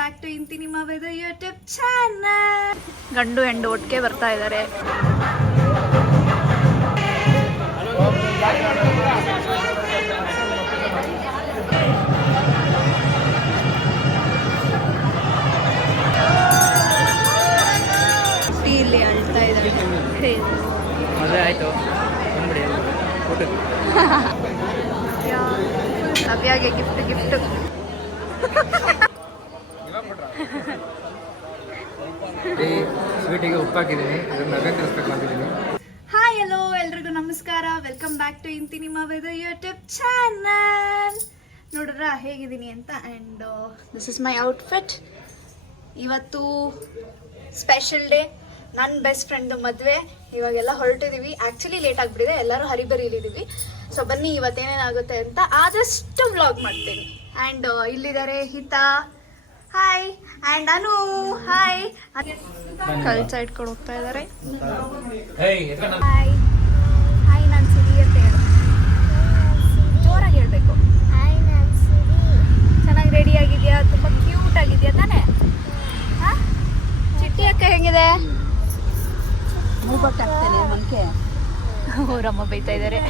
Back to ಇಂತೀನಿ ಮಾವೇದ YouTube channel. ಗಂಡು ಹೆಂಡು ಒಟ್ಟಿಗೆ ಬರ್ತಾ ಇದ್ದಾರೆ. ಇಲ್ಲಿ ಅಳ್ತಾ ಇದ್ದಾರೆ. ಮದುವೆ ಆಯ್ತು ಬಂದ್ಬಿಡಿ ಊಟಕ್ಕೆ. ನವ್ಯಾಗೆ ಗಿಫ್ಟ್ ಸ್ವೀಟಿಗೆ ಉಪ್ಪು ಹಾಕಿದ್ದೀನಿ, ಇದನ್ನು ನಗೆ ಕಲಿಸ್ಬೇಕು ಅಂತಿದ್ದೀನಿ. ಹಾಯ್ ಹಲೋ ಎಲ್ರಿಗೂ ನಮಸ್ಕಾರ, ವೆಲ್ಕಮ್ ಬ್ಯಾಕ್ ಟು ಇಂತೀನಿ ಮಾವೇದ ಯೂಟ್ಯೂಬ್ ಚಾನಲ್. ನೋಡ್ರ ಹೇಗಿದ್ದೀನಿ ಅಂತ. And this is my outfit. ಇವತ್ತು ಸ್ಪೆಷಲ್ ಡೇ, ನನ್ನ ಬೆಸ್ಟ್ ಫ್ರೆಂಡ್ದು ಮದುವೆ. ಇವಾಗೆಲ್ಲ ಹೊರಟಿದ್ದೀವಿ. ಆ್ಯಕ್ಚುಲಿ ಲೇಟ್ ಆಗಿಬಿಟ್ಟಿದೆ, ಎಲ್ಲರೂ ಹರಿಬರಿಲಿದ್ದೀವಿ. ಸೊ ಬನ್ನಿ ಇವತ್ತೇನೇನಾಗುತ್ತೆ ಅಂತ ಆದಷ್ಟು ವ್ಲಾಗ್ ಮಾಡ್ತೀನಿ. ಆ್ಯಂಡ್ ಇಲ್ಲಿದ್ದಾರೆ Hita, hi, and Anu, hi. ಕಲ್ಸ ಇಟ್ಕೊಂಡು ಹೋಗ್ತಾ ಇದ್ದಾರೆ. ಹಾಯ್ ಹಾಯ್, ನಾನು ಸಿರಿ ಅಂತ ಹೇಳು, ಜೋರಾಗಿ ಹೇಳ್ಬೇಕು. ಚೆನ್ನಾಗಿ ರೆಡಿ ಆಗಿದೆಯಾ? ತುಂಬ ಕ್ಯೂಟ್ ಆಗಿದೆಯಾ ತಾನೇ? ಹಾಂ, ಚಿಟ್ಟಿ ಅಕ್ಕ ಹೆಂಗಿದೆ? ಮೂಗೊಟ್ಟಾಗ್ತೇನೆ ಮಂಕೆ. ಅವರಮ್ಮ ಬೈತಾ ಇದ್ದಾರೆ.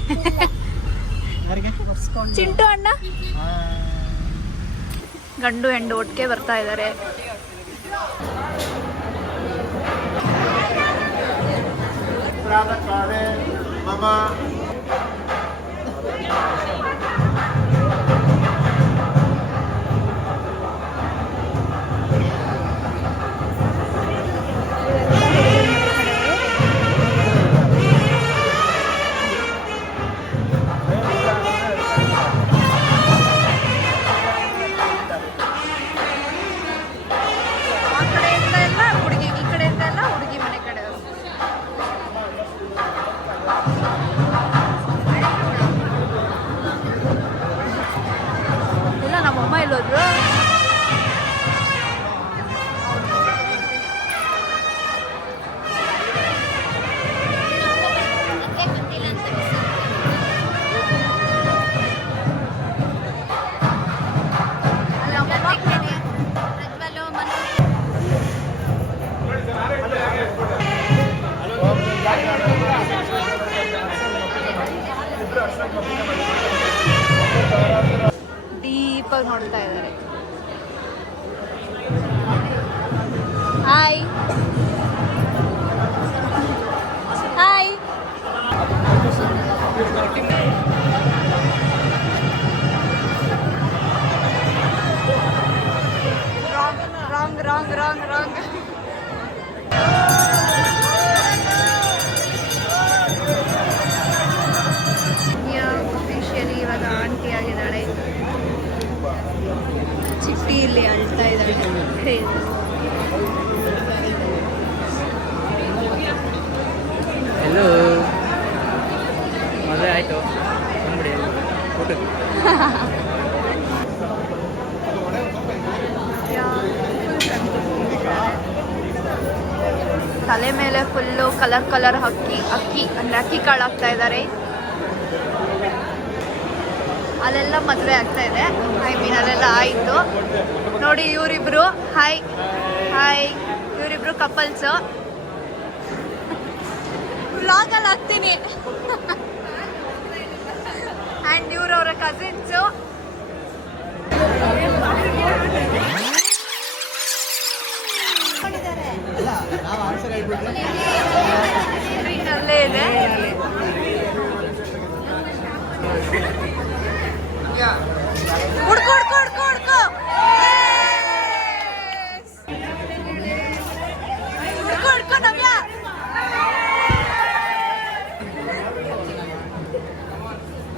ಚಿಂಟು ಅಣ್ಣ, ಗಂಡು ಹೆಂಡು ಒಟ್ಟಿಗೆ ಬರ್ತಾ ಇದ್ದಾರೆ. ಡೀಪಾಗಿ ನೋಡ್ತಾ ಇದ್ದಾರೆ. Hi hi. Wrong wrong wrong wrong. Officially ಇವಾಗ ಆಂಟಿ ಆಗಿದ್ದಾಳೆ. ಚಿಟ್ಟಿ ಇಲ್ಲಿ ಅಳ್ತಾ ಇದ್ದಾಳೆ. ಎಲ್ಲೋ ಮದುವೆ ಆಯಿತು ಬಂದ್ಬಿಡಿ ಊಟಕ್ಕೆ. ತಲೆ ಮೇಲೆ ಫುಲ್ಲು ಕಲರ್ ಅಕ್ಕಿ ಅಂದರೆ ಅಕ್ಕಿ ಕಾಳು ಹಾಕ್ತಾ ಇದ್ದಾರೆ. ಅಲ್ಲೆಲ್ಲ ಮದುವೆ ಆಗ್ತಾ ಇದೆ. ಐ ಮೀನ್ ಅಲ್ಲೆಲ್ಲ ಆಯಿತು. ನೋಡಿ ಇವರಿಬ್ರು, ಹಾಯ್ ಹಾಯ್, ಇವರಿಬ್ರು ಕಪಲ್ಸು. ವ್ಲಾಗಲ್ಲಿ ಹಾಕ್ತೀನಿ. ಆ್ಯಂಡ್ ಇವ್ರವ್ರ ಕಸಿನ್ಸು. ಅಲ್ಲೇ ಇದೆ. ಹುಡ್ಕೋ ನವ್ಯ.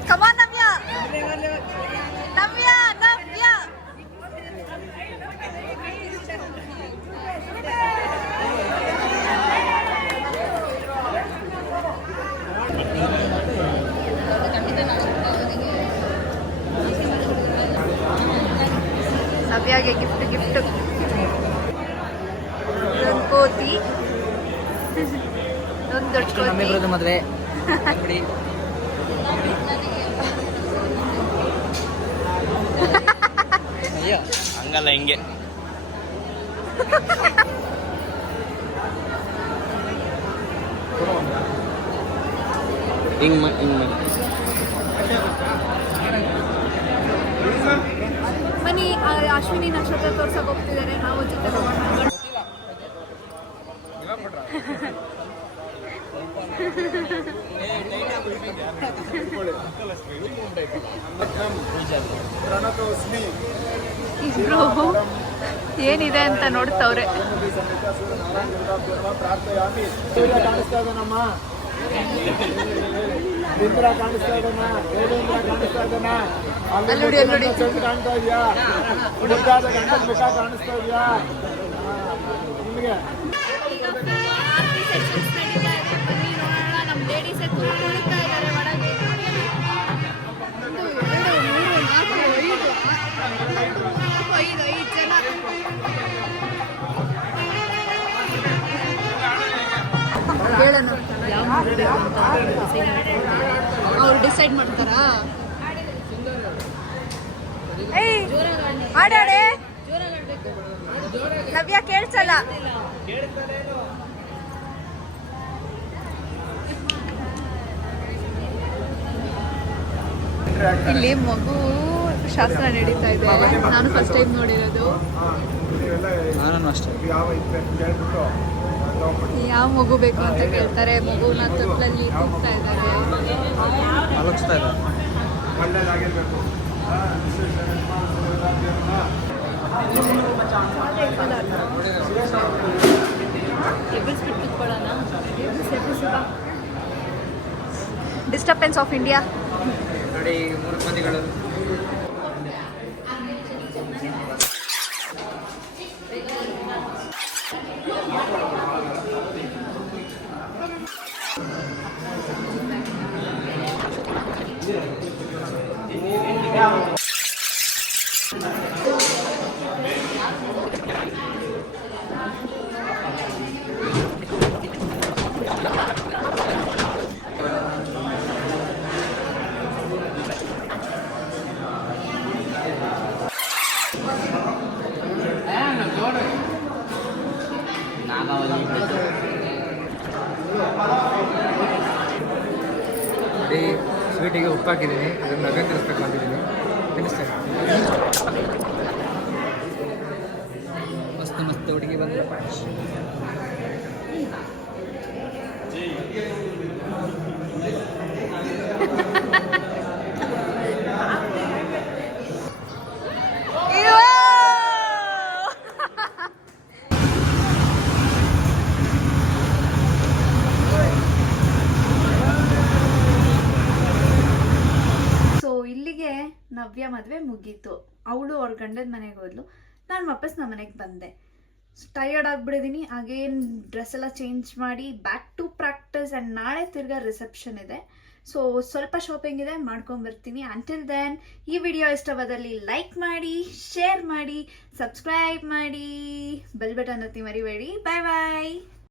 ಕಮಾನ್ ನವ್ಯ, ನವ್ಯ ನವ್ಯ. ನವ್ಯಾಗೆ ಗಿಫ್ಟ್ ಒಂದು ಕೋತಿ, ಒಂದು ದೊಡ್ಡ ಕೋತಿ. ನಮ್ಮಿಬ್ರದ್ದು ಮದುವೆ. ಅಯ್ಯೋ ಹಂಗಲ್ಲ ಹಿಂಗೆ ಬನ್ನಿ ಅಶ್ವಿನಿ ನಕ್ಷತ್ರ ತೋರ್ಸಕ್ ಹೋಗ್ತಿದ್ದಾರೆ, ನಾವು ಜೊತೆ ಹೋಗೋಣ. ಇಬ್ರು ಏನಿದೆ ಅಂತ ನೋಡ್ತವ್ರೆ. ಅಲ್ಲುಡಿ ಅಲ್ಲುಡಿ ಕಾಣಿಸ್ತಾ ಇದೆಯಾ? ಹುಡುಗಾದ ಗಂಡನ ಮುಖ ಕಾಣಿಸ್ತಾ ಇದೆಯಾ ನಿಮಗೆ? ನಮ್ಮ ಲೇಡೀಸೇ ಕೂತ್ಕೊಳ್ತಾ ಇದ್ದಾರೆ ಒಳಗೆ. 5 ಜನ. ಹೇಳೋಣ ಅವ್ರು ಡಿಸೈಡ್ ಮಾಡ್ತಾರಾ? ಏಯ್ ಆಡಾಡೆ ನವ್ಯ ಕೇಳ್ಸಲ್ಲ. ಇಲ್ಲಿ ಮಗು ಶಾಸ್ತ್ರ ನಡೀತಾ ಇದೆ. ನಾನು ಫಸ್ಟ್ ಟೈಮ್ ನೋಡಿರೋದು. ನಾನು ಅಷ್ಟೇ. ಯಾವ ಮಗು ಬೇಕು ಅಂತ ಕೇಳ್ತಾರೆ. ಮಗುನ ತೊಟ್ಲಲ್ಲಿ ತೂಗ್ತಾ ಇದ್ದಾರೆ. ಆಲೋಚಿಸ್ತಾ ಇದ್ದಾರೆ. Disturbance of India. ನೋಡಿ 3 ಮಂದಿಗಳು. ನೋಡಿ ಸ್ವೀಟಿಗೆ ಉಪ್ಪು ಹಾಕಿದ್ದೀನಿ, ಇದನ್ನು ನಗ ತಿನ್ನಿಸ್ಬೇಕು ಅಂತಿದ್ದೀನಿ. ತಿನ್ನಿಸ್ತೇನೆ. ಮಸ್ತ್ ಹುಡುಗಿ ಬಂದ್ರಪ್ಪ. ಇಲ್ಲಿಗೆ ನವ್ಯ ಮದುವೆ ಮುಗೀತು. ಅವಳು ಅವ್ರ ಗಂಡನ ಮನೆಗೆ ಹೋದ್ಲು. ನಾನು ವಾಪಸ್ ನಮ್ಮ ಮನೆಗೆ ಬಂದೆ. ಟಯರ್ಡ್ ಆಗಿಬಿಟ್ಟಿದ್ದೀನಿ. ಅಗೇನ್ ಡ್ರೆಸ್ ಎಲ್ಲ ಚೇಂಜ್ ಮಾಡಿ ಬ್ಯಾಕ್ ಟು ಪ್ರಾಕ್ಟೀಸ್. ಆ್ಯಂಡ್ ನಾಳೆ ತಿರ್ಗಾ ರಿಸೆಪ್ಷನ್ ಇದೆ. ಸೊ ಸ್ವಲ್ಪ ಶಾಪಿಂಗ್ ಇದೆ, ಮಾಡ್ಕೊಂಡ್ಬರ್ತೀನಿ. ಅಂಟಿಲ್ ದೆನ್ ಈ ವಿಡಿಯೋ ಇಷ್ಟವಾದಲ್ಲಿ ಲೈಕ್ ಮಾಡಿ, ಶೇರ್ ಮಾಡಿ, ಸಬ್ಸ್ಕ್ರೈಬ್ ಮಾಡಿ, ಬೆಲ್ ಬಟನ್ ಒತ್ತಿ ಮರಿಬೇಡಿ. ಬಾಯ್ ಬಾಯ್.